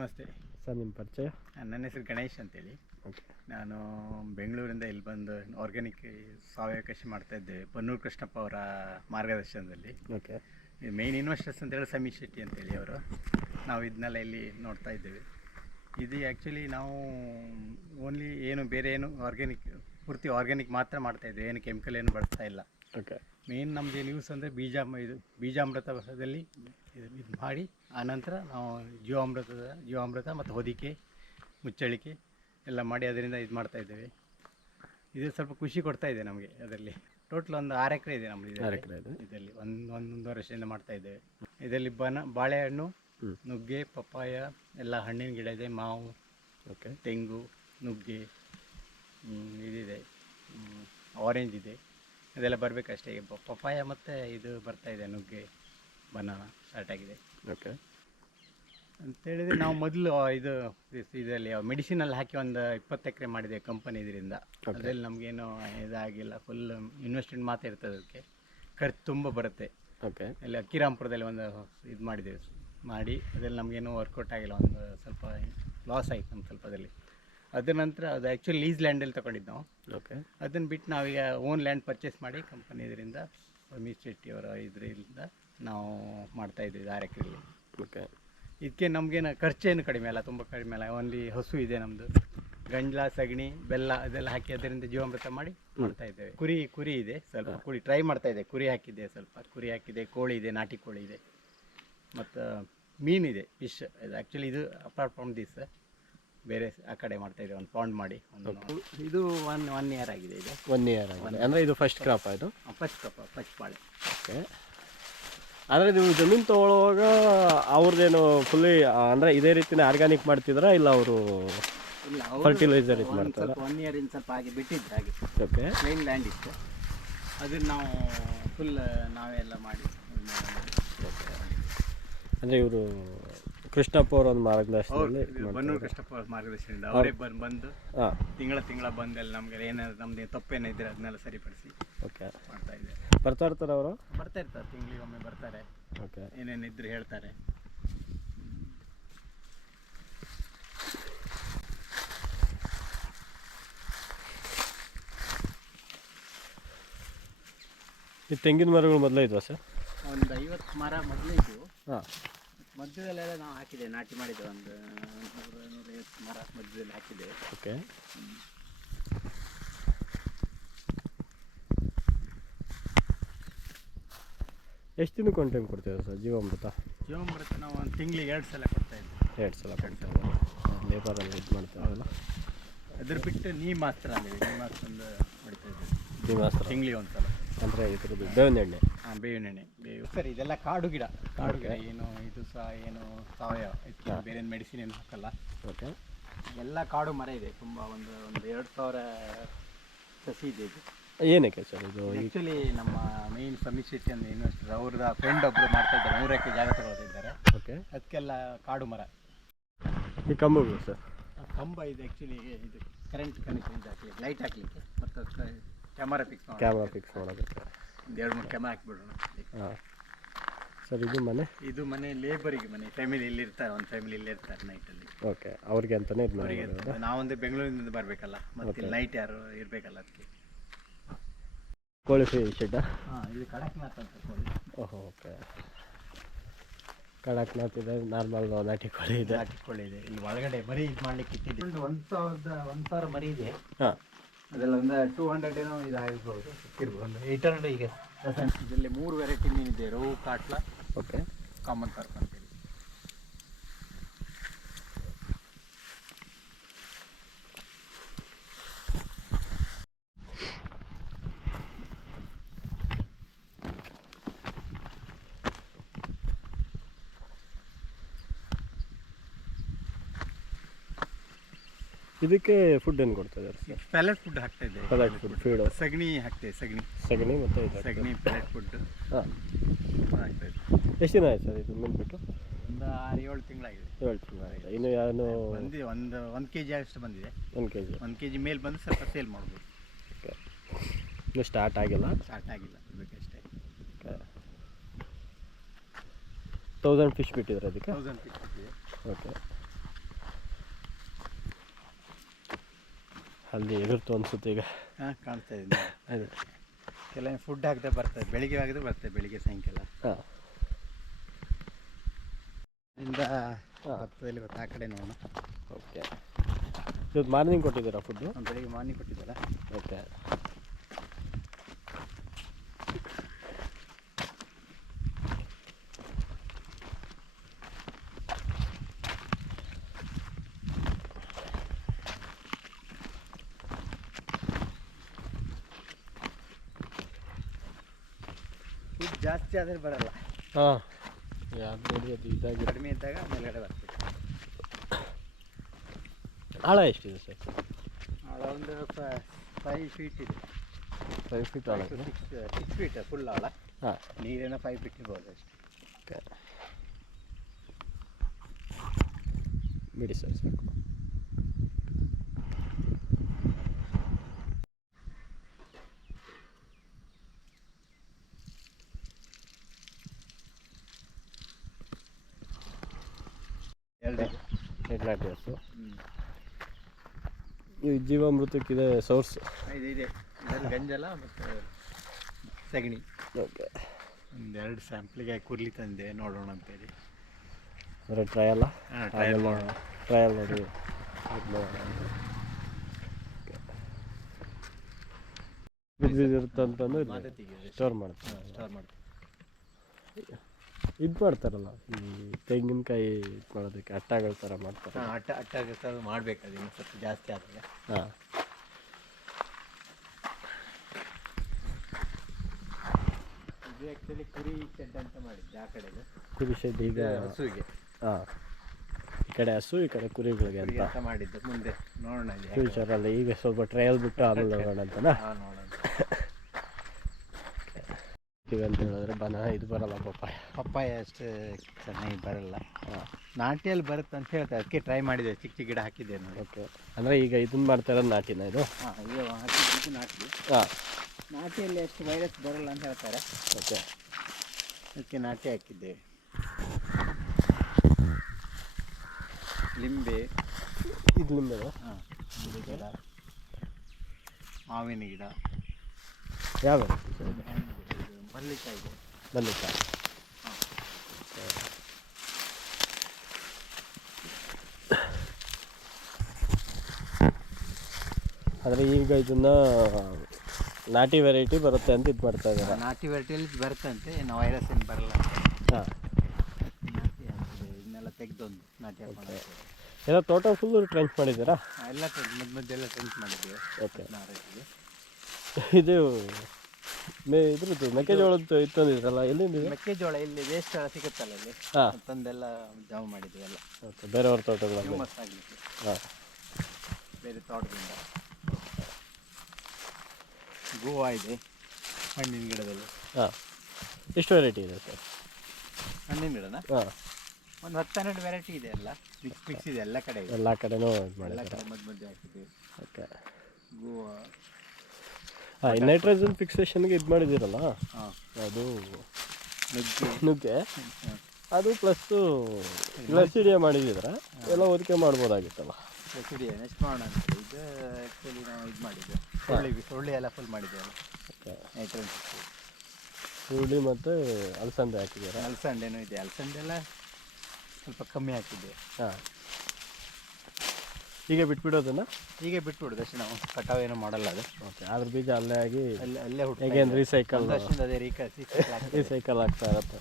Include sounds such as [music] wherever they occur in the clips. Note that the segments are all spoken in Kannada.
ನಮಸ್ತೆ. ಸರ್ ನಿಮ್ಮ ಪರಿಚಯ? ನನ್ನ ಹೆಸರು ಗಣೇಶ್ ಅಂತೇಳಿ. ಓಕೆ. ನಾನು ಬೆಂಗಳೂರಿಂದ ಇಲ್ಲಿ ಬಂದು ಆರ್ಗ್ಯಾನಿಕ್ ಸಾವಯವ ಕೃಷಿ ಮಾಡ್ತಾ ಇದ್ದೇವೆ ಬನ್ನೂರು ಕೃಷ್ಣಪ್ಪ ಅವರ ಮಾರ್ಗದರ್ಶನದಲ್ಲಿ. ಓಕೆ. ಮೇನ್ ಇನ್ವೆಸ್ಟರ್ಸ್ ಅಂತೇಳಿ ಸಮೀರ್ ಶೆಟ್ಟಿ ಅಂತೇಳಿ ಅವರು. ನಾವು ಇದನ್ನೆಲ್ಲ ಇಲ್ಲಿ ನೋಡ್ತಾ ಇದ್ದೇವೆ. ಇದು ಆ್ಯಕ್ಚುಲಿ ನಾವು ಓನ್ಲಿ ಏನು ಬೇರೆ ಏನು ಆರ್ಗ್ಯಾನಿಕ್ ಪೂರ್ತಿ ಆರ್ಗ್ಯಾನಿಕ್ ಮಾತ್ರ ಮಾಡ್ತಾ ಇದ್ದೇವೆ. ಏನು ಕೆಮಿಕಲ್ ಏನು ಬಳಸ್ತಾ ಇಲ್ಲ. ಓಕೆ. ಮೇನ್ ನಮ್ದು ಏನು ಯೂಸ್ ಅಂದರೆ ಬೀಜ ಇದು ಬೀಜಾಮೃತದಲ್ಲಿ ಇದು ಇದು ಮಾಡಿ ಆನಂತರ ನಾವು ಜೀವಾಮೃತದ ಜೀವಾಮೃತ ಮತ್ತು ಹೊದಿಕೆ ಮುಚ್ಚಳಿಕೆ ಎಲ್ಲ ಮಾಡಿ ಅದರಿಂದ ಇದು ಮಾಡ್ತಾ ಇದ್ದೇವೆ. ಇದು ಸ್ವಲ್ಪ ಖುಷಿ ಕೊಡ್ತಾ ಇದೆ ನಮಗೆ ಅದರಲ್ಲಿ. ಟೋಟಲ್ ಒಂದು ಆರು ಎಕರೆ ಇದೆ ನಮ್ಮದು ಆರು ಎಕರೆ ಇದೆ. ಇದರಲ್ಲಿ ಒಂದು ಒಂದೊಂದು ವರ್ಷದಿಂದ ಮಾಡ್ತಾ ಇದ್ದೇವೆ. ಇದರಲ್ಲಿ ಬನ ಬಾಳೆಹಣ್ಣು. ನುಗ್ಗೆ ಪಪ್ಪಾಯ ಎಲ್ಲ ಹಣ್ಣಿನ ಗಿಡ ಇದೆ ಮಾವು ಓಕೆ. ತೆಂಗು ನುಗ್ಗೆ ಇದಿದೆ. ಆರೆಂಜ್ ಇದೆ. ಅದೆಲ್ಲ ಬರಬೇಕಷ್ಟೇ. ಪಪ್ಪಾಯ ಮತ್ತು ಇದು ಬರ್ತಾ ಇದೆ ನುಗ್ಗೆ. ಬನಾನ ಸ್ಟಾರ್ಟ್ ಆಗಿದೆ. ಓಕೆ ಅಂತೇಳಿದರೆ ನಾವು ಮೊದಲು ಇದು ಇದರಲ್ಲಿ ಮೆಡಿಸಿನಲ್ಲಿ ಹಾಕಿ ಒಂದು ಇಪ್ಪತ್ತು ಎಕರೆ ಮಾಡಿದೆ ಕಂಪನಿ ಇದರಿಂದ. ಅದರಲ್ಲಿ ನಮಗೇನು ಇದಾಗಿಲ್ಲ ಫುಲ್ ಇನ್ವೆಸ್ಟ್ಮೆಂಟ್ ಮಾತ್ರ ಇರ್ತದೆ ಅದಕ್ಕೆ. ಖರ್ಚು ತುಂಬ ಬರುತ್ತೆ. ಓಕೆ ಅಲ್ಲಿ ಅಕ್ಕಿರಾಮ್ಪುರದಲ್ಲಿ ಒಂದು ಇದು ಮಾಡಿದ್ದೇವೆ ಮಾಡಿ ಅದ್ರಲ್ಲಿ ನಮಗೇನು ವರ್ಕೌಟ್ ಆಗಿಲ್ಲ ಒಂದು ಸ್ವಲ್ಪ ಲಾಸ್ ಆಯಿತು ನಮ್ಮ ಸ್ವಲ್ಪ ಅದರಲ್ಲಿ ಅದ್ರ ನಂತರ ಅದು ಆ್ಯಕ್ಚುಲಿ ಲೀಸ್ ಲ್ಯಾಂಡಲ್ಲಿ ತಗೊಂಡಿದ್ದು ನಾವು. ಓಕೆ ಅದನ್ನು ಬಿಟ್ಟು ನಾವೀಗ ಓನ್ ಲ್ಯಾಂಡ್ ಪರ್ಚೇಸ್ ಮಾಡಿ ಕಂಪನಿ ಇದರಿಂದ ಸಮೀರ್ ಶೆಟ್ಟಿ ಅವರ ಇದರಿಂದ ನಾವು ಮಾಡ್ತಾ ಇದ್ದೀವಿ ಆರು ಎಕರೆಯಲ್ಲಿ ಓಕೆ ಇದಕ್ಕೆ ನಮಗೇನು ಖರ್ಚೇನು ಕಡಿಮೆ ಅಲ್ಲ ತುಂಬ ಕಡಿಮೆ ಅಲ್ಲ. ಓನ್ಲಿ ಹಸು ಇದೆ ನಮ್ಮದು ಗಂಜಲ ಸಗಣಿ ಬೆಲ್ಲ ಅದೆಲ್ಲ ಹಾಕಿ ಅದರಿಂದ ಜೀವಾಮೃತ ಮಾಡಿ ಮಾಡ್ತಾ ಇದ್ದೇವೆ. ಕುರಿ ಕುರಿ ಇದೆ ಸ್ವಲ್ಪ. ಕುರಿ ಟ್ರೈ ಮಾಡ್ತಾ ಇದೆ ಕುರಿ ಹಾಕಿದೆ ಸ್ವಲ್ಪ. ಕುರಿ ಹಾಕಿದೆ ಕೋಳಿ ಇದೆ ನಾಟಿ ಕೋಳಿ ಇದೆ. ಮತ್ತು ಮೀನಿದೆ ಫಿಶ್ ಇದು ಆ್ಯಕ್ಚುಲಿ ಇದು ಅಪಾರ್ಟ್ ಫ್ರಮ್ ದಿಸ್ ಬೇರೆ ಆ ಕಡೆ ಮಾಡ್ತಾ ಇದೆ ಒಂದು ಪೌಂಡ್ ಮಾಡಿ. ಒಂದು ಇದು ಒನ್ ಒನ್ ಇಯರ್ ಆಗಿದೆ ಇದು. ಒನ್ ಇಯರ್ ಆಗಿದೆ. ಅಂದರೆ ಇದು ಫಸ್ಟ್ ಕ್ರಾಪ್ ಇದು? ಫಸ್ಟ್ ಕ್ರಾಪ್ ಫಸ್ಟ್ ಬಾಳೆ. ಓಕೆ ಆದರೆ ನೀವು ಜಮೀನು ತೊಗೊಳ್ಳುವಾಗ ಅವ್ರದ್ದೇನು ಫುಲ್ಲಿ ಅಂದರೆ ಇದೇ ರೀತಿನೇ ಆರ್ಗ್ಯಾನಿಕ್ ಮಾಡ್ತಿದ್ರ ಇಲ್ಲ ಅವರು ಫರ್ಟಿಲೈಸರ್ ಇದು ಮಾಡ್ತಾರೆ ಮಾಡ್ತಾರಾ? ಸ್ವಲ್ಪ ಒನ್ ಇಯರ್ ಇನ್ ಸ್ವಲ್ಪ ಹಾಗೆ ಬಿಟ್ಟಿದ್ದು ಹಾಗೆ. ಓಕೆ ಪ್ಲೇನ್ ಲ್ಯಾಂಡ್ ಇತ್ತು. ಅದನ್ನು ನಾವು ಫುಲ್ ನಾವೇ ಎಲ್ಲ ಮಾಡಿ. ಅಂದರೆ ಇವರು ಕೃಷ್ಣಪ್ಪ ಅವರ ಒಂದು ಮಾರ್ಗದರ್ಶನದಲ್ಲಿ ಇದು ಬನ್ನೂರು ಕೃಷ್ಣಪ್ಪ ಅವ್ರ ಮಾರ್ಗದರ್ಶನದಿಂದ ಅವರೇ ಬಂದು ಬಂದು ಹಾಂ. ತಿಂಗಳ ತಿಂಗಳ ಬಂದಲ್ಲಿ ನಮಗೆ ಏನಾದ್ರು ನಮ್ದು ತಪ್ಪೇನಿದ್ರೆ ಅದನ್ನೆಲ್ಲ ಸರಿಪಡಿಸಿ ಓಕೆ. ಮಾಡ್ತಾ ಇದ್ದಾರೆ. ಬರ್ತಾ ಇರ್ತಾರೆ ಅವರು? ಬರ್ತಾ ಇರ್ತಾರೆ ತಿಂಗಳಿಗೊಮ್ಮೆ ಬರ್ತಾರೆ. ಓಕೆ. ಏನೇನಿದ್ರು ಹೇಳ್ತಾರೆ. ಈ ತೆಂಗಿನ ಮರಗಳು ಮೊದಲೇ ಇದ್ವಾ ಸರ್? ಒಂದು ಐವತ್ತು ಮರ ಮೊದಲೇ ಇದ್ವು. ಹಾಂ. ಮಧ್ಯದಲ್ಲೆಲ್ಲ ನಾವು ಹಾಕಿದೆ ನಾಟಿ ಮಾಡಿದ್ದೆ ಒಂದು ನೂರ ನೂರೈವತ್ತು ಮರ ಮಧ್ಯದಲ್ಲಿ ಹಾಕಿದೆ. ಓಕೆ. ಎಷ್ಟು ದಿನಕ್ಕೆ ಒಂದು ಟೈಮ್ ಕೊಡ್ತೀರಾ ಸರ್ ಜೀವಾಮೃತ? ಜೀವಾಮೃತ ನಾವು ಒಂದು ತಿಂಗಳಿಗೆ ಎರಡು ಸಲ ಕೊಡ್ತಾ ಇದ್ವಿ. ಎರಡು ಸಲ ಕೊಡ್ತೀರಾ? ಲೇಬರಲ್ಲಿ ಇದು ಮಾಡ್ತೀರಲ್ಲ ಅದ್ರ ಬಿಟ್ಟು ನೀ ಮಾತ್ರ ಅಲ್ಲಿ ನೀ ಮಾತ್ರ ಒಂದು ಹೊಡಿತಾ ಮಾತ್ರ? ತಿಂಗಳಿಗೆ ಒಂದು ಸಲ ಅಂದರೆ ಇದ್ರದ್ದು ಬೇವಿನ ಎಣ್ಣೆ ಬೇವಿನ ಎಣ್ಣೆ ಬೇವು ಸರ್ ಇದೆಲ್ಲ ಕಾಡು ಗಿಡ. ಕಾಡು ಗಿಡ ಏನು ಇದು ಸಹ ಏನು ಸಾವಯವ ಇದಕ್ಕೆ ಬೇರೆ ಮೆಡಿಸಿನ್ ಏನು ಹಾಕಲ್ಲ. ಓಕೆ ಎಲ್ಲ ಕಾಡು ಮರ ಇದೆ ತುಂಬ ಒಂದು ಒಂದು ಎರಡು ಸಾವಿರ ಸಸಿ ಇದೆ ಇದು. ಏನಕ್ಕೆ ಸರ್ ಇದು ಆ್ಯಕ್ಚುಲಿ ನಮ್ಮ ಮೇನ್ ಸಮೀರ್ ಶೆಟ್ಟಿ ಅಂತ ಇನ್ವೆಸ್ಟರ್ ಅವ್ರದ್ದು ಫ್ರೆಂಡ್ ಒಬ್ಬರು ಮಾಡ್ತಾ ಇದ್ದಾರೆ ನೂರು ಎಕರೆ ಜಾಗ ತಗೊಳ್ತಿದ್ದಾರೆ ಓಕೆ ಅದಕ್ಕೆಲ್ಲ ಕಾಡು ಮರ. ಈ ಕಂಬಗಳು ಸರ್? ಕಂಬ ಇದೆ ಆ್ಯಕ್ಚುಲಿ ಇದು ಕರೆಂಟ್ ಕನೆಕ್ಷನ್ ಹಾಕಲಿಕ್ಕೆ ಲೈಟ್ ಹಾಕ್ಲಿಕ್ಕೆ. ಮತ್ತು ಕ್ಯಾಮರಾ ಫಿಕ್ಸ್ ಕ್ಯಾಮರಾ ಫಿಕ್ಸ್ ಮಾಡೋದಕ್ಕೆ. ಎರಡು ಮೂರು ಕ್ಯಾಮರಾ ಹಾಕ್ಬಿಡೋಣ. ಹಾಂ. ಸರ್ ಇದು ಮನೆ? ಇದು ಮನೆ ಲೇಬರಿಗೆ ಮನೆ. ಫ್ಯಾಮಿಲಿ ಇಲ್ಲಿ ಇರ್ತಾರೆ ಒಂದು ಫ್ಯಾಮಿಲಿ ಇಲ್ಲಿ ಇರ್ತಾರೆ ನೈಟಲ್ಲಿ ಓಕೆ ಅವ್ರಿಗೆ ಅಂತಲೇ ಇದು ಅವರಿಗೆ ನಾವೊಂದು ಬೆಂಗಳೂರಿನಿಂದ ಬರಬೇಕಲ್ಲ. ಮತ್ತೆ ನೈಟ್ ಯಾರು ಇರಬೇಕಲ್ಲ ಅದಕ್ಕೆ. ಕೋಳಿ ಶೆಡ್ಡ ಹಾಂ ಇದು ಕಡಕ್ನಾಥ್ ಅಂತ ಕೋಳಿ. ಓಹೋ ಓಕೆ ಕಡಕ್ನಾಥ್ ಇದೆ ನಾರ್ಮಲ್ ನಾಟಿ ಕೋಳಿ ಇದೆ. ನಾಟಿ ಕೋಳಿ ಇದೆ. ಇಲ್ಲಿ ಒಳಗಡೆ ಮರಿ ಇದು ಮಾಡ್ಲಿಕ್ಕೆ ಇಟ್ಟಿದ್ದೀವಿ ಒಂದು ಒಂದು ಸಾವಿರದ ಒಂದು ಸಾವಿರ ಮರಿ ಇದೆ. ಹಾಂ. ಅದೆಲ್ಲ ಒಂದು ಟೂ ಹಂಡ್ರೆಡ್ ಏನೋ ಇದಾಗಿರ್ಬೋದು. ಸಿಕ್ಕಿರ್ಬೋದು ಒಂದು ಏಯ್ಟ್ ಹಂಡ್ರೆಡ್ ಈಗ ಇದರಲ್ಲಿ ಮೂರು variety ಮೀನಿದೆ rohu catla okay common carp ಅಂತೇಳಿ ಇದಕ್ಕೆ ಫುಡ್ ಏನು ಕೊಡ್ತಾ ಇದ್ದಾರೆ ಸರ್ ಪ್ಯಾಲೆಟ್ ಫುಡ್ ಹಾಕ್ತಾ ಇದೆ ಪದಾರ್ಥ ಫುಡ್ ಫೀಡು ಸಗಣಿ ಹಾಕ್ತೇವೆ ಸಗಣಿ. ಸಗಣಿ ಮತ್ತು ಇದು ಸಗಣಿ ಪ್ಯಾಲೆಟ್ ಫುಡ್ ಹಾಂ. ಹಾಕ್ತಾ ಎಷ್ಟು ದಿನ ಆಯ್ತು ಸರ್ ಇದು ಬಂದುಬಿಟ್ಟು ಒಂದು ಆರು ಏಳು ತಿಂಗಳಾಗಿದೆ. ಏಳು ತಿಂಗಳಾಗಿದೆ. ಇನ್ನು ಏನು ಬಂದಿದೆ ಒಂದು ಒಂದು ಕೆ ಜಿ ಅಷ್ಟು ಬಂದಿದೆ. ಒಂದು ಕೆ ಜಿ ಒಂದು ಕೆ ಜಿ ಮೇಲೆ ಬಂದು ಸ್ವಲ್ಪ ಸೇಲ್ ಮಾಡ್ಬೋದು. ಓಕೆ ಇನ್ನು ಸ್ಟಾರ್ಟ್ ಆಗಿಲ್ಲ? ಸ್ಟಾರ್ಟ್ ಆಗಿಲ್ಲ. ಓಕೆ ತೌಸಂಡ್ ಫಿಶ್ ಬಿಟ್ಟಿದ್ರೆ ಅದಕ್ಕೆ ತೌಸಂಡ್ ಫಿಫ್ಟಿ ಓಕೆ ಅಲ್ಲಿ ಎದುರ್ತು ಅನ್ಸುತ್ತೆ ಈಗ. ಹಾಂ ಕಾಣ್ತಾ ಇದೆ. ಅದೇ. ಕೆಲವೊಮ್ಮೆ ಫುಡ್ ಹಾಕದೆ ಬರ್ತದೆ ಬೆಳಿಗ್ಗೆ ಆಗದೆ ಬರ್ತದೆ ಬೆಳಿಗ್ಗೆ ಸಾಯಂಕಾಲ. ಹಾಂ. ಇಂದ ಭತ್ತದಲ್ಲಿ ಗೊತ್ತಾ ಆ ಕಡೆ ನೋಡೋಣ. ಓಕೆ ಇವತ್ತು ಮಾರ್ನಿಂಗ್ ಕೊಟ್ಟಿದ್ದೀರಾ ಫುಡ್ಡು ಬೆಳಿಗ್ಗೆ ಮಾರ್ನಿಂಗ್ ಕೊಟ್ಟಿದ್ದಲ್ಲ. ಓಕೆ ಜಾಸ್ತಿ ಆದರೆ ಬರಲ್ಲ. ಹಾಂ. ಯಾವ್ದು ನೋಡಿ ಅದು ಇದಾಗಿ ಕಡಿಮೆ ಇದ್ದಾಗ ಮೇಲ್ಗಡೆ ಬರ್ತದೆ. ಆಳ ಎಷ್ಟಿದೆ ಸರ್? ಆಳ ಒಂದು ಫೈವ್ ಫೀಟ್ ಇದೆ. ಫೈವ್ ಫೀಟ್ ಆಳ ಸಿಕ್ಸ್ ಸಿಕ್ಸ್ ಫೀಟ್ ಫುಲ್ ಆಳ. ಹಾಂ. ನೀರಿನ ಫೈವ್ ಫೀಟ್ ಇರ್ಬೋದು ಅಷ್ಟೇ ಬಿಡಿ ಸರ್ ಸಾಕು ಎರಡು. ನಾಟಿ ಹಸು ಈ ಜೀವಾಮೃತಕ್ಕಿದೆ ಸೋರ್ಸ್. ಇದು ಇದೆ. ಇದರಲ್ಲಿ ಗಂಜಲ ಮತ್ತು ಸಗಣಿ. ಓಕೆ. ಒಂದೆರಡು ಸ್ಯಾಂಪ್ಲಿಗೆ ಕುರ್ಲಿ ತಂದೆ ನೋಡೋಣ ಅಂತೇಳಿ. ಅಂದರೆ ಟ್ರಯಲ್ಲ? ಟ್ರಯಲ್ ಮಾಡೋಣ ಟ್ರಯಲ್ ನೋಡಿ. ಇದ್ ನೋಡೋಣ ಅಂತ. ಬಿದ್ದು ಬಿದ್ದು ಇರುತ್ತೆ ಅಂತಂದು ಮಾತೆ ತೆಗೆಯೋದು ಸ್ಟೋರ್ ಮಾಡ್ತಾರೆ ಸ್ಟೋರ್ ಮಾಡ್ತೀವಿ ಇದು ಮಾಡ್ತಾರಲ್ಲ ಈ ತೆಂಗಿನಕಾಯಿ ಇದ್ ಮಾಡೋದಕ್ಕೆ ಅಟ್ಟಗಳ ಥರ ಮಾಡ್ತಾರೆ. ಹಾಂ ಅಟ್ಟ ಅಟ್ಟ ಮಾಡಬೇಕು ಅದು ಇನ್ನು ಸ್ವಲ್ಪ ಜಾಸ್ತಿ ಆದಾಗ ಹಾಂ. ಇದು ಆ್ಯಕ್ಚುಲಿ ಕುರಿ ಶೆಡ್ ಅಂತ ಮಾಡಿದ್ದೆ ಆ ಕಡೆಗೆ. ಕುರಿ ಶೆಡ್ ಈಗ ಇದು. ಹಸುವಿಗೆ. ಹಾಂ. ಈ ಕಡೆ ಹಸು ಈ ಕಡೆ ಕುರಿಗಳಿಗೆ ಕುರಿಗೆ ಅಂತ. ಅಂತ ಮಾಡಿದ್ದು ಮುಂದೆ ನೋಡೋಣ ಫ್ಯೂಚರ್ ಯಾಕೆ ಫ್ಯೂಚರಲ್ಲಿ ಈಗ ಸ್ವಲ್ಪ ಟ್ರಯಲ್ ಬಿಟ್ಟು ಆಮೇಲೆ ನೋಡೋಣ ಅಂತನಾ? ಹಾಂ ನೋಡೋಣ. [laughs] ಇವೆ ಅಂತ ಹೇಳಿದ್ರೆ ಬನ ಇದು ಬರಲ್ಲ ಪಪ್ಪಾಯ. ಪಪ್ಪಾಯ ಅಷ್ಟು ಚೆನ್ನಾಗಿ ಬರಲ್ಲ. ಹಾಂ ನಾಟಿಯಲ್ಲಿ ಬರುತ್ತೆ ಅಂತ ಹೇಳ್ತಾರೆ ಅದಕ್ಕೆ ಟ್ರೈ ಮಾಡಿದೆ ಚಿಕ್ಕ ಚಿಕ್ಕ ಗಿಡ ಹಾಕಿದ್ದೆ ನೋಡಿ. ಓಕೆ ಅಂದರೆ ಈಗ ಇದನ್ನ ಮಾಡ್ತಾ ಇರೋದು ನಾಟಿನ ಇದು? ಹಾಂ ಇದು ಹಾಕಿದ್ದು ನಾಟಿ ಹಾಂ. ನಾಟಿಯಲ್ಲಿ ಅಷ್ಟು ವೈರಸ್ ಬರಲ್ಲ ಅಂತ ಹೇಳ್ತಾರೆ. ಓಕೆ ಅದಕ್ಕೆ ನಾಟಿ ಹಾಕಿದ್ದೆ. ಲಿಂಬೆ. ಇದು ಲಿಂಬೆ ಹಾಂ ಗಿಡ. ಮಾವಿನ ಗಿಡ. ಯಾವ ಮಲ್ಲಿಕಾಯಿ. ಬಂದಿತ್ತ ಆದರೆ ಈಗ ಇದನ್ನ ನಾಟಿ ವೆರೈಟಿ ಬರುತ್ತೆ ಅಂತ ಇದು ಮಾಡ್ತಾ ಇದ್ದಾರೆ. ನಾಟಿ ವೆರೈಟಿಯಲ್ಲಿ ಬರುತ್ತಂತೆ ಏನು ವೈರಸ್ ಏನು ಬರಲ್ಲ. ಹಾಂ. ಇದನ್ನೆಲ್ಲ ತೆಗೆದೊಂದು ನಾಟಿ ಹಾಕೊಂಡು ಎಲ್ಲ ತೋಟ ಫುಲ್ಲು ಟ್ರೆಂಚ್ ಮಾಡಿದ್ದೀರಾ? ಎಲ್ಲ ಮಧ್ಯ ಮಧ್ಯೆಲ್ಲ ಎಲ್ಲ ಮಾಡಿದ್ದೀವಿ. ಮಾಡಿದ್ದೇವೆ ಓಕೆ ಇದು ಮೇ ಇದ್ರದ್ದು ಮೆಕ್ಕೆಜೋಳದ್ದು ಇತ್ತಂದಿದ್ರಲ್ಲ ಎಲ್ಲಿಂದ ಮೆಕ್ಕೆಜೋಳ ಇಲ್ಲಿ ವೇಸ್ಟ್ ಎಲ್ಲ ಸಿಗುತ್ತಲ್ಲ ಇಲ್ಲಿ ಹಾಂ. ತಂದೆಲ್ಲ ಜಾಮ್ ಮಾಡಿದ್ವಿ ಎಲ್ಲ. ಓಕೆ ಬೇರೆಯವ್ರ ತೋಟಗಳಲ್ಲಿ. ಹ್ಯೂಮಸ್ ಆಗಲಿಕ್ಕೆ. ಹಾಂ. ಬೇರೆ ತೋಟದಿಂದ. ಗೋವಾ ಇದೆ ಹಣ್ಣಿನ ಗಿಡದಲ್ಲಿ. ಹಾಂ. ಎಷ್ಟು ವೆರೈಟಿ ಇದೆ ಸರ್? ಹಣ್ಣಿನ ಗಿಡನ? ಹಾಂ. ಒಂದು ಹತ್ತು ಹನ್ನೆರಡು ವೆರೈಟಿ ಇದೆ ಎಲ್ಲ. ಮಿಕ್ಸ್ ಮಿಕ್ಸ್ ಇದೆ ಎಲ್ಲ ಕಡೆ ಇದೆ. ಎಲ್ಲ ಕಡೆನೂ ಇದು ಎಲ್ಲ ಮಾಡಿದ್ದಾರೆ ಕಡೆ ಮಧ್ಯ ಮಧ್ಯೆ ಹಾಕಿದ್ದೀವಿ. ಓಕೆ. ಗೋವಾ ನೈಟ್ರೋಜನ್ ಫಿಕ್ಸೇಷನ್ಗೆ ಇದು ಮಾಡಿದ್ದೀರಲ್ಲ? ಅದು ನುಗ್ಗೆ. ಅದು ಪ್ಲಸ್ಸು ಲಸಿಡಿಯ ಮಾಡಿದ್ರ ಎಲ್ಲ ಒದಕೆ ಮಾಡ್ಬೋದಾಗಿತ್ತಲ್ಲ? ಲಸಿಡಿಯ ನೆಕ್ಸ್ಟ್ ಮಾಡೋಣ ಅಂತ ಇದು ಆ್ಯಕ್ಚುಲಿ ನಾವು ಇದು ಮಾಡಿದ್ದೆ. ಸೊಳ್ಳಿ ಸೊಳ್ಳಿ ಎಲ್ಲ ಫುಲ್ ಮಾಡಿದ್ದೇವೆ. ಓಕೆ ನೈಟ್ರೋಜನ್ ಹುರುಳಿ ಮತ್ತು ಅಲಸಂದೆ ಹಾಕಿದ್ದೀರಾ? ಅಲ್ಸಂದೆನೂ ಇದೆ. ಅಲ್ಸಂದೆ ಎಲ್ಲ ಸ್ವಲ್ಪ ಕಮ್ಮಿ ಹಾಕಿದ್ದೆ. ಹಾಂ. ಈಗ ಬಿಟ್ಬಿಡೋದನ್ನ? ಹೀಗೆ ಬಿಟ್ಬಿಡೋದು ಅಷ್ಟೇ ನಾವು ಕಟಾವ್ ಏನೂ ಮಾಡಲ್ಲ ಅದು. ಓಕೆ ಅದ್ರ ಬೀಜ ಅಲ್ಲೇ ಆಗಿ ಅಲ್ಲೇ ಅಲ್ಲೇ ಹುಟ್ಟು ಹೇಗೇನು ರೀಸೈಕಲ್ ಅದೇ ರೀಕ ರೀಸೈಕಲ್ ಆಗ್ತಾ ಇರತ್ತೆ.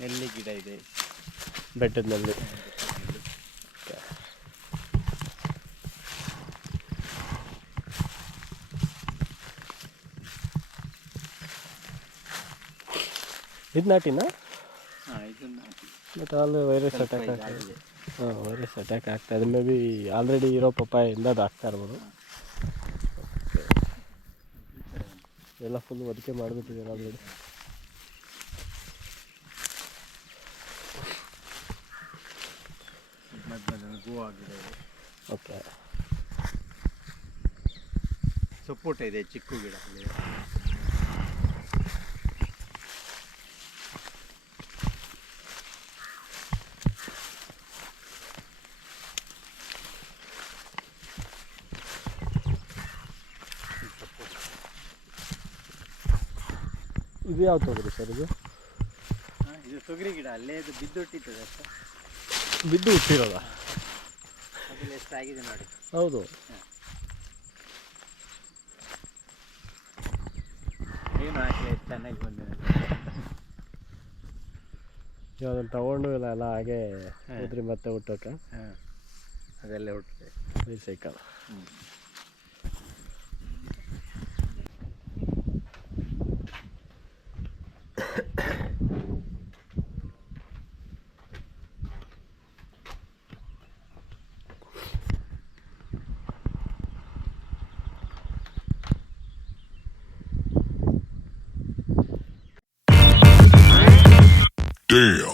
ನೆಲ್ಲಿ ಗಿಡ ಇದೆ. ಬೆಟ್ಟದಲ್ಲಿ ಇದು ನಾಟಿನಾ ಬಟ್ ಅಲ್ಲಿ ವೈರಸ್ ಅಟ್ಯಾಕ್ ಆಗ್ತಾ ಇದಾಗಿದೆ. ಹಾಂ ವೈರಸ್ ಅಟ್ಯಾಕ್ ಆಗ್ತಾ ಇದೆ. ಮೇ ಬಿ ಆಲ್ರೆಡಿ ಇರೋ ಪಪ್ಪಾಯಿಂದ ಅದು ಆಗ್ತಾ ಇರ್ಬೋದು. ಎಲ್ಲ ಫುಲ್ ಒದಕೆ ಮಾಡಿಬಿಟ್ಟಿದ್ದಾರೆ ಆಲ್ರೆಡಿ ಓಕೆ ಸಪೋಟ ಇದೆ ಚಿಕ್ಕು ಗಿಡ. ಇದು ಯಾವ ತೊಗರಿ ಸರ್ ಇದು? ಇದು ತೊಗರಿ ಗಿಡ ಅಲ್ಲೇ ಇದು ಬಿದ್ದು ಹುಟ್ಟಿತದೆ ಅಷ್ಟೇ. ಬಿದ್ದು ಹುಟ್ಟಿರೋದ? ಅದ್ರಲ್ಲಿ ಎಷ್ಟು ಆಗಿದೆ ನೋಡಿ. ಹೌದು. ಏನು ಹಾಕಿ ಚೆನ್ನಾಗಿ ಬಂದಿದೆ. ಅದನ್ನು ತಗೊಂಡು ಇಲ್ಲ ಎಲ್ಲ ಹಾಗೆ ಇದ್ರಿ ಮತ್ತೆ ಹುಟ್ಟೋಕೆ. ಅದೆಲ್ಲ ಹುಟ್ಟಿದೆ ರೀಸೈಕಲ್ Damn.